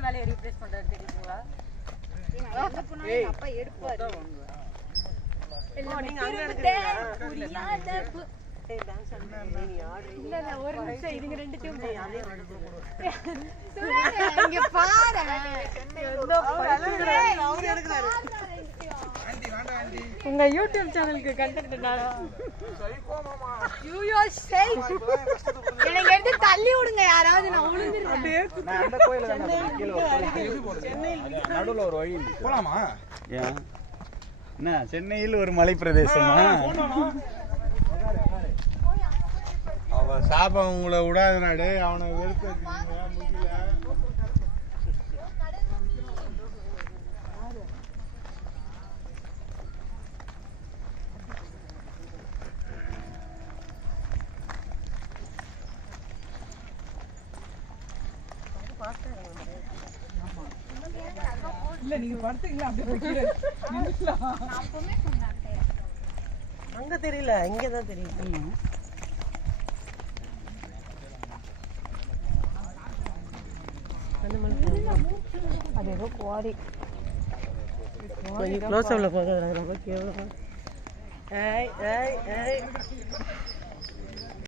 வேலையை ரீப்ளேஸ் பண்றாரு தெரியுங்களா அப்பா எடுப்பாரு. ஒரு நிமிஷம். இதுங்க ரெண்டுத்தையும் இங்க பாரு. உங்க யூடியூப் சேனலுக்கு கண்டென்ட் ஐயோ சரி எனக்கு எடுத்து தள்ளி விடுங்க யாராவது நான் நடுவுல ஒரு வழி இருக்கு. போலாமா? என்ன சென்னையில் ஒரு மலை பிரதேசமா அவ சாபம் உங்களை விடாதடா டேய் அவனை வெறுத்து இல்ல நீங்க படுத்துங்களா? அப்படியே அங்க தெரியல இங்க தான் தெரியுது. அது ஏதோ குவாரி. கொஞ்சம் க்ளோஸ் ரொம்ப கேவலமா ஏய் ஏய் ஏய்.